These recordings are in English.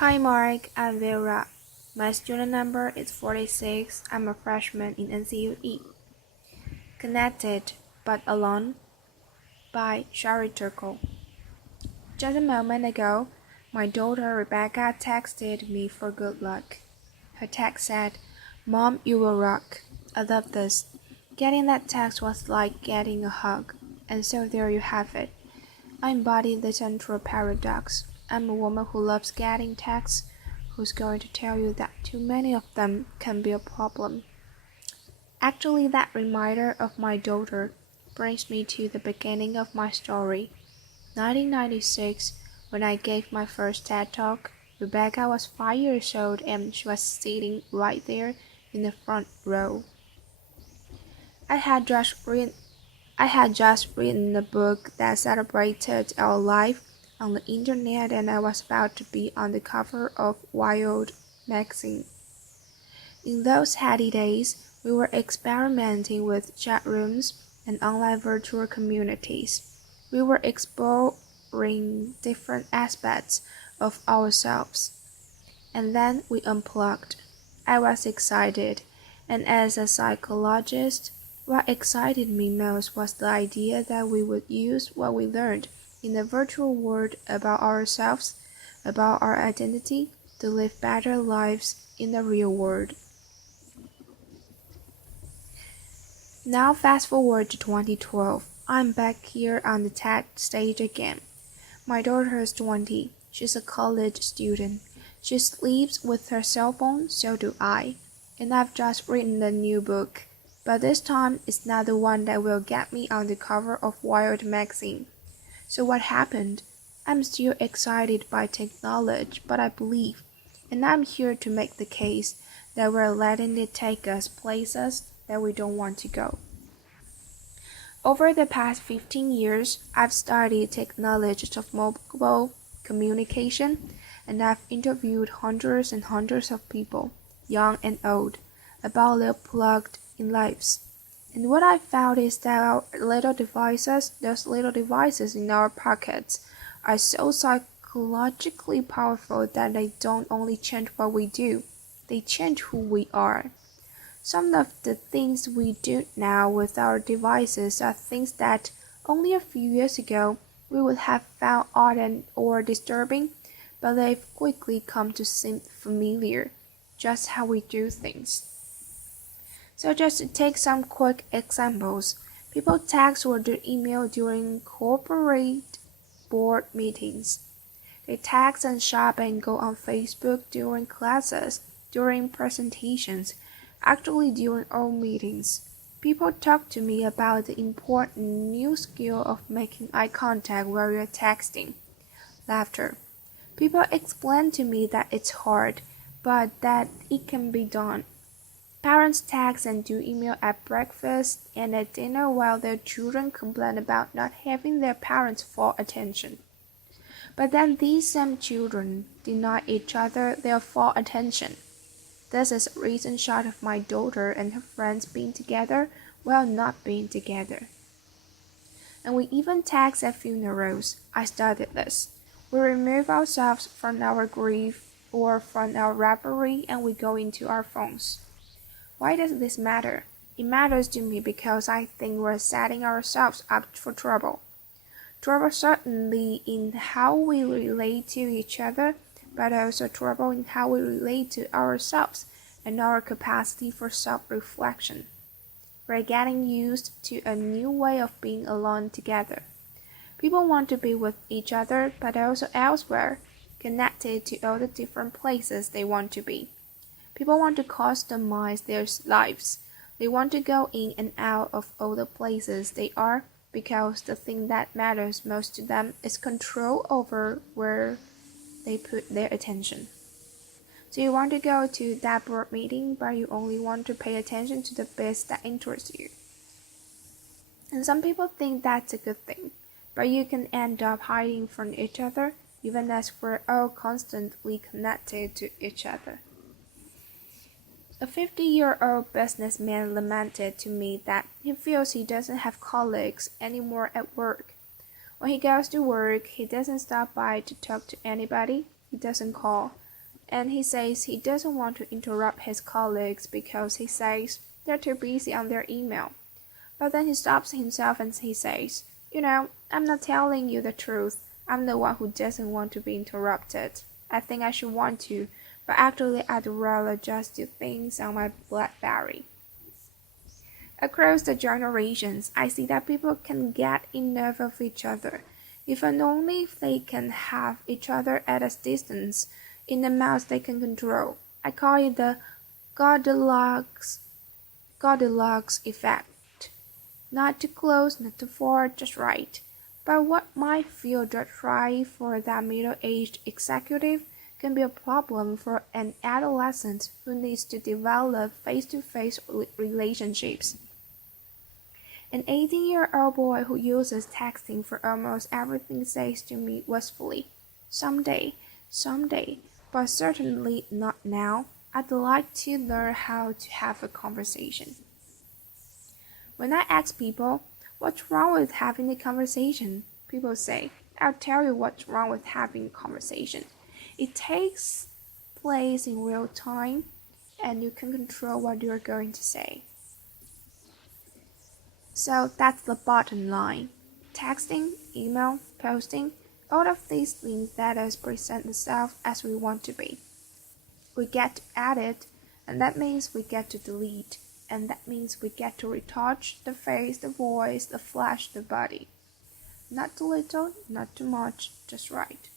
Hi Mark, I'm Vera. My student number is 46. I'm a freshman in NCUE. Connected but alone by Turkle. Just a moment ago, my daughter Rebecca texted me for good luck. Her text said, "Mom, you will rock." I love this. Getting that text was like getting a hug. And so there you have it. I embody the central paradox. I'm a woman who loves getting texts, who's going to tell you that too many of them can be a problem. Actually, that reminder of my daughter brings me to the beginning of my story. 1996, when I gave my first TED Talk, Rebecca was 5 years old and she was sitting right there in the front row. I had just written I had just written a book that celebrated our life on the internet, and I was about to be on the cover of Wired magazine. In those heady days, we were experimenting with chat rooms and online virtual communities. We were exploring different aspects of ourselves. And then we unplugged. I was excited, and as a psychologist, what excited me most was the idea that we would use what we learned in the virtual world about ourselves, about our identity, to live better lives in the real world. Now fast forward to 2012. I'm back here on the TED stage again. My daughter is 20. She's a college student. She sleeps with her cell phone, so do I. And I've just written a new book. But this time, it's not the one that will get me on the cover of Wired magazine. So what happened? I'm still excited by technology, but I believe, and I'm here to make the case, that we're letting it take us places that we don't want to go. Over the past 15 years, I've studied technologies of mobile communication, and I've interviewed hundreds and hundreds of people, young and old, about their plugged-in lives. And what I found is that those little devices in our pockets, are so psychologically powerful that they don't only change what we do, they change who we are. Some of the things we do now with our devices are things that only a few years ago we would have found odd or disturbing, but they've quickly come to seem familiar, just how we do things. So just to take some quick examples, people text or do email during corporate board meetings. They text and shop and go on Facebook during classes, during presentations, actually during all meetings. People talk to me about the important new skill of making eye contact while you're texting. Laughter. People explain to me that it's hard, but that it can be done. Parents text and do email at breakfast and at dinner while their children complain about not having their parents' full attention. But then these same children deny each other their full attention. This is a recent shot of my daughter and her friends being together while not being together. And we even text at funerals. I studied this. We remove ourselves from our grief or from our reverie and we go into our phones. Why does this matter? It matters to me because I think we're setting ourselves up for trouble. Trouble certainly in how we relate to each other, but also trouble in how we relate to ourselves and our capacity for self-reflection. We're getting used to a new way of being alone together. People want to be with each other, but also elsewhere, connected to all the different places they want to be. People want to customize their lives. They want to go in and out of all the places they are because the thing that matters most to them is control over where they put their attention. So you want to go to that board meeting, but you only want to pay attention to the bits that interest you. And some people think that's a good thing, but you can end up hiding from each other, even as we're all constantly connected to each other. A 50-year-old businessman lamented to me that he feels he doesn't have colleagues anymore at work. When he goes to work, he doesn't stop by to talk to anybody, he doesn't call. And he says he doesn't want to interrupt his colleagues because he says they're too busy on their email. But then he stops himself and he says, I'm not telling you the truth. I'm the one who doesn't want to be interrupted. I think I should want to, but actually I'd rather just do things on my BlackBerry. Across the generations, I see that people can get enough of each other, if and only if they can have each other at a distance, in amounts they can control. I call it the Goldilocks effect. Not too close, not too far, just right. But what might feel just right for that middle-aged executive can be a problem for an adolescent who needs to develop face-to-face relationships. An 18-year-old boy who uses texting for almost everything says to me wistfully, someday, but certainly not now. I'd like to learn how to have a conversation. When I ask people, what's wrong with having a conversation? People say, I'll tell you what's wrong with having a conversation. It takes place in real time, and you can control what you're going to say. So that's the bottom line. Texting, email, posting, all of these things let us present ourselves as we want to be. We get to edit, and that means we get to delete, and that means we get to retouch the face, the voice, the flesh, the body. Not too little, not too much, just right.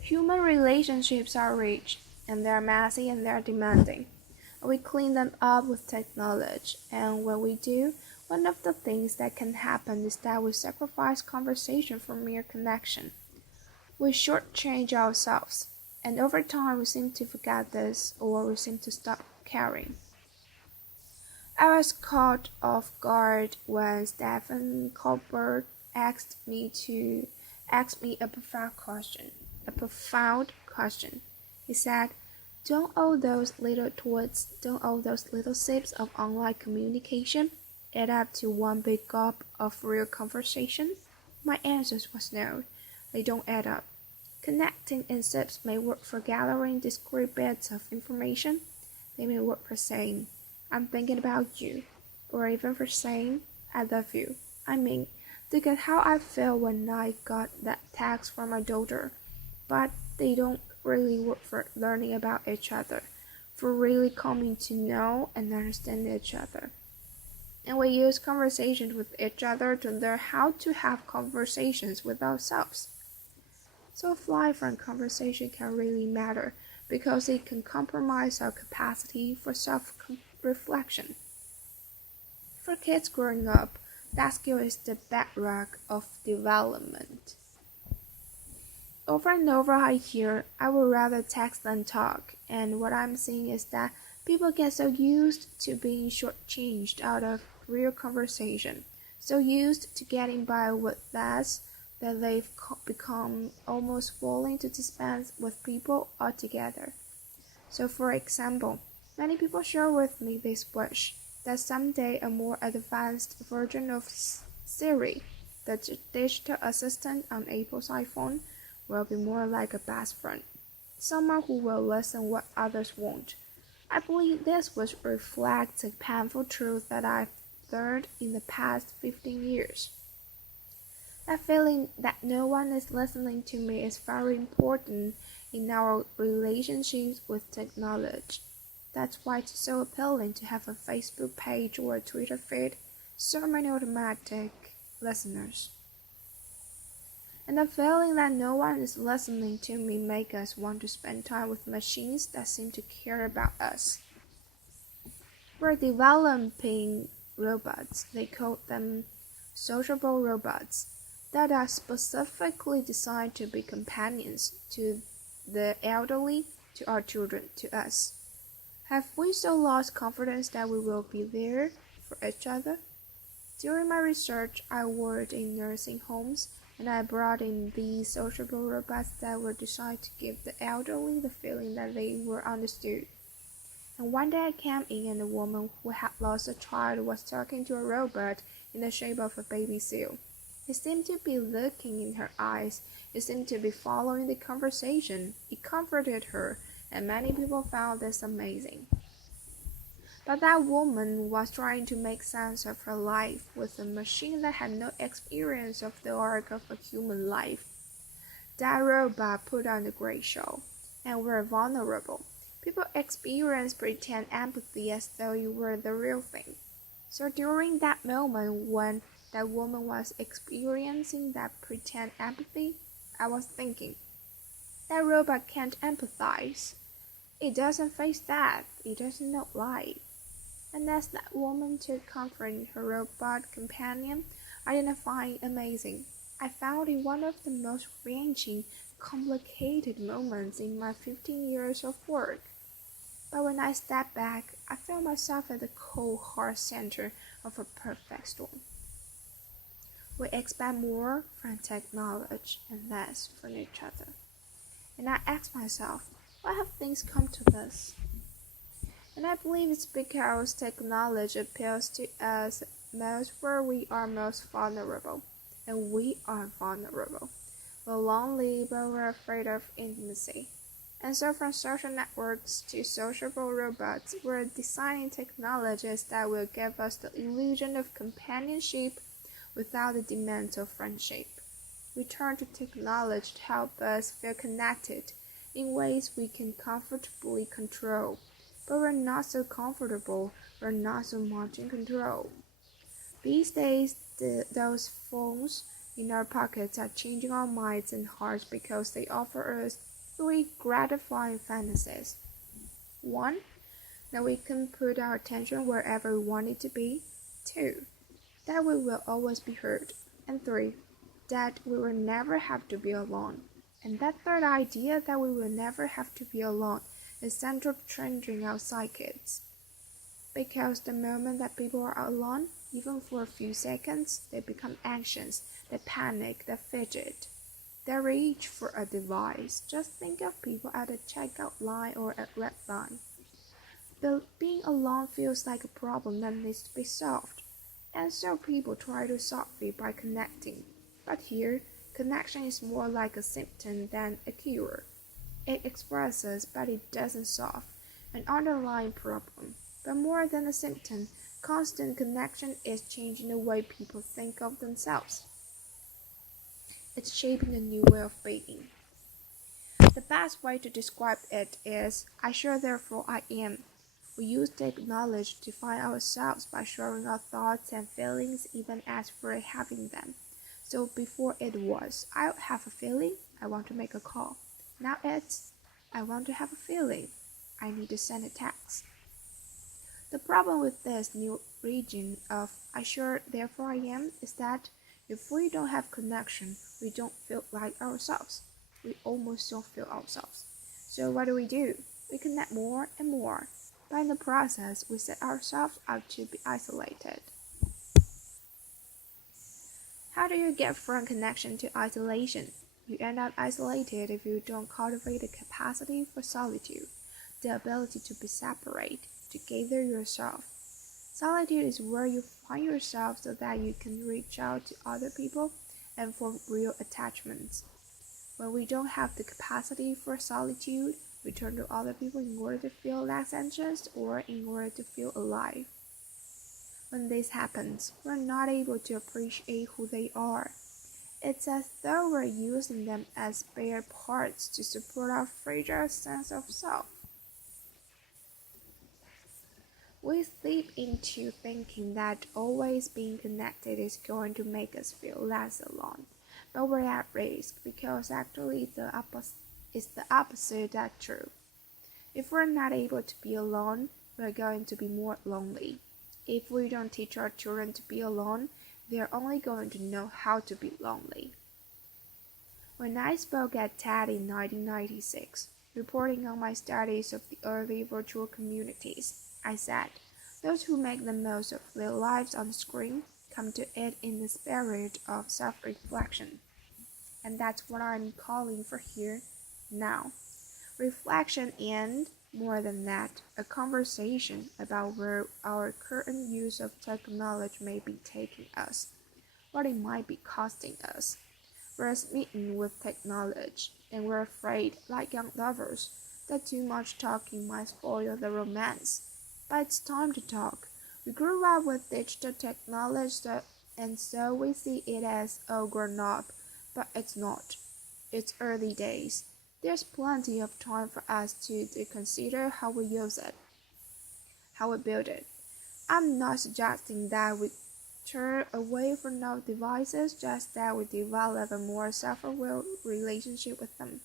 Human relationships are rich, and they're messy and they're demanding. We clean them up with technology, and when we do, one of the things that can happen is that we sacrifice conversation for mere connection. We shortchange ourselves, and over time we seem to forget this, or we seem to stop caring. I was caught off guard when Stephen Colbert asked me a profound question. He said, don't all those little tweets, don't all those little sips of online communication add up to one big gulp of real conversation? My answer was no, they don't add up. Connecting in sips may work for gathering discrete bits of information. They may work for saying, I'm thinking about you, or even for saying, I love you. I mean, look at how I felt when I got that text from my daughter. But they don't really work for learning about each other, for really coming to know and understand each other. And we use conversations with each other to learn how to have conversations with ourselves. So fly from conversation can really matter because it can compromise our capacity for self-reflection. For kids growing up, that skill is the bedrock of development. Over and over I hear, I would rather text than talk, and what I'm seeing is that people get so used to being shortchanged out of real conversation, so used to getting by with less, that they've become almost willing to dispense with people altogether. So for example, many people share with me this wish, that someday a more advanced version of Siri, the digital assistant on Apple's iPhone, will be more like a best friend, someone who will listen what others won't. I believe this would reflect a painful truth that I've learned in the past 15 years. That feeling that no one is listening to me is very important in our relationships with technology. That's why it's so appealing to have a Facebook page or a Twitter feed, so many automatic listeners. And the feeling that no one is listening to me makes us want to spend time with machines that seem to care about us. We're developing robots, they call them sociable robots, that are specifically designed to be companions to the elderly, to our children, to us. Have we so lost confidence that we will be there for each other? During my research, I worked in nursing homes, and I brought in these sociable robots that were designed to give the elderly the feeling that they were understood. And one day I came in and a woman who had lost a child was talking to a robot in the shape of a baby seal. He seemed to be looking in her eyes. He seemed to be following the conversation. It comforted her, and many people found this amazing. But that woman was trying to make sense of her life with a machine that had no experience of the arc of a human life. That robot put on a great show, and were vulnerable. People experience pretend empathy as though you were the real thing. So during that moment when that woman was experiencing that pretend empathy, I was thinking, that robot can't empathize. It doesn't face death. It doesn't know life. And as that woman took comfort in her robot companion, I didn't find it amazing. I found it one of the most wrenching, complicated moments in my 15 years of work. But when I stepped back, I felt myself at the cold, hard center of a perfect storm. We expect more from technology and less from each other. And I asked myself, why have things come to this? And I believe it's because technology appeals to us most where we are most vulnerable. And we are vulnerable. We're lonely, but we're afraid of intimacy. And so from social networks to sociable robots, we're designing technologies that will give us the illusion of companionship without the demands of friendship. We turn to technology to help us feel connected in ways we can comfortably control. But we're not so comfortable, we're not so much in control. These days, those phones in our pockets are changing our minds and hearts because they offer us three gratifying fantasies. One, that we can put our attention wherever we want it to be. Two, that we will always be heard. And three, that we will never have to be alone. And that third idea that we will never have to be alone is central to changing our psyches. Because the moment that people are alone, even for a few seconds, they become anxious, they panic, they fidget. They reach for a device. Just think of people at a checkout line or at red line. Being alone feels like a problem that needs to be solved. And so people try to solve it by connecting. But here, connection is more like a symptom than a cure. It expresses, but it doesn't solve, an underlying problem. But more than a symptom, constant connection is changing the way people think of themselves. It's shaping a new way of being. The best way to describe it is, I share therefore I am. We use technology to define ourselves by sharing our thoughts and feelings even as we're having them. So before it was, I have a feeling, I want to make a call. Now it's, I want to have a feeling, I need to send a text. The problem with this new region of I sure therefore I am is that if we don't have connection, we don't feel like ourselves. We almost don't feel ourselves. So what do? We connect more and more. But in the process, we set ourselves up to be isolated. How do you get from connection to isolation? You end up isolated if you don't cultivate the capacity for solitude, the ability to be separate, to gather yourself. Solitude is where you find yourself so that you can reach out to other people and form real attachments. When we don't have the capacity for solitude, we turn to other people in order to feel less anxious or in order to feel alive. When this happens, we're not able to appreciate who they are. It's as though we're using them as spare parts to support our fragile sense of self. We slip into thinking that always being connected is going to make us feel less alone, but we're at risk because actually it's the opposite that's true. If we're not able to be alone, we're going to be more lonely. If we don't teach our children to be alone, they're only going to know how to be lonely. When I spoke at TED in 1996, reporting on my studies of the early virtual communities, I said, those who make the most of their lives on the screen come to it in the spirit of self-reflection. And that's what I'm calling for here now. Reflection and, more than that, a conversation about where our current use of technology may be taking us. what it might be costing us. We're smitten with technology, and we're afraid, like young lovers, that too much talking might spoil the romance. But it's time to talk. We grew up with digital technology, and so we see it as all grown up, but it's not. It's early days. There's plenty of time for us to consider how we use it, how we build it. I'm not suggesting that we turn away from our devices, just that we develop a more self-aware relationship with them,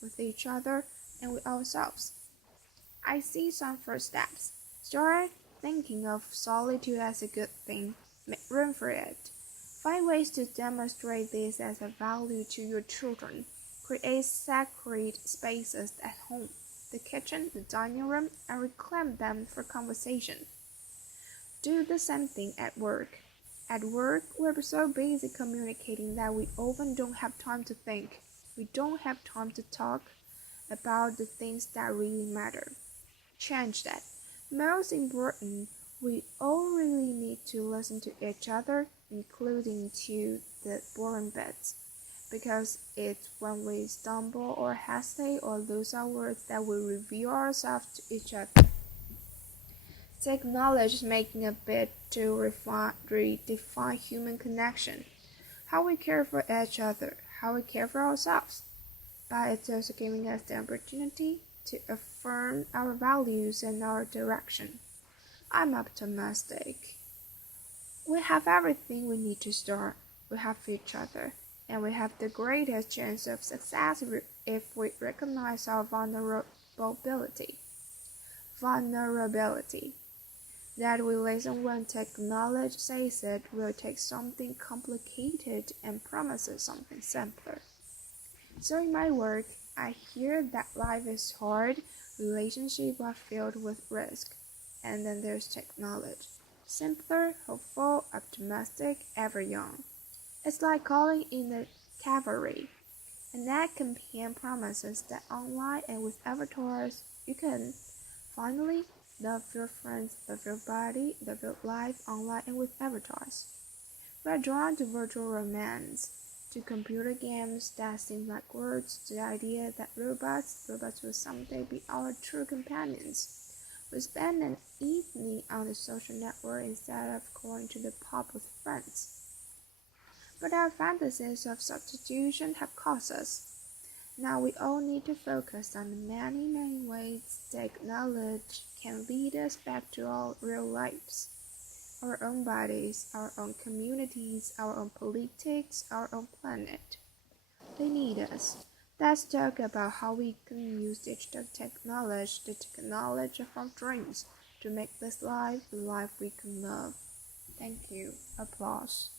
with each other, and with ourselves. I see some first steps. Start thinking of solitude as a good thing. Make room for it. Find ways to demonstrate this as a value to your children. Create sacred spaces at home, the kitchen, the dining room, and reclaim them for conversation. Do the same thing at work. At work, we're so busy communicating that we often don't have time to think. We don't have time to talk about the things that really matter. Change that. Most important, we all really need to listen to each other, including to the boring bits, because it's when we stumble or hesitate or lose our words that we reveal ourselves to each other. Technology is making a bid to redefine human connection, how we care for each other, how we care for ourselves. But it's also giving us the opportunity to affirm our values and our direction. I'm optimistic. We have everything we need to start. We have each other, and we have the greatest chance of success if we recognize our vulnerability. Vulnerability. That we listen when technology says it will take something complicated and promises something simpler. So in my work, I hear that life is hard, relationships are filled with risk, and then there's technology. Simpler, hopeful, optimistic, ever young. It's like calling in the cavalry. An ad campaign promises that online and with avatars, you can finally love your friends, love your body, love your life online and with avatars. We are drawn to virtual romance, to computer games that seem like words, to the idea that robots will someday be our true companions. We spend an evening on the social network instead of going to the pub with friends. But our fantasies of substitution have cost us. Now we all need to focus on the many, many ways technology can lead us back to our real lives. Our own bodies, our own communities, our own politics, our own planet. They need us. Let's talk about how we can use digital technology, the technology of our dreams, to make this life the life we can love. Thank you. Applause.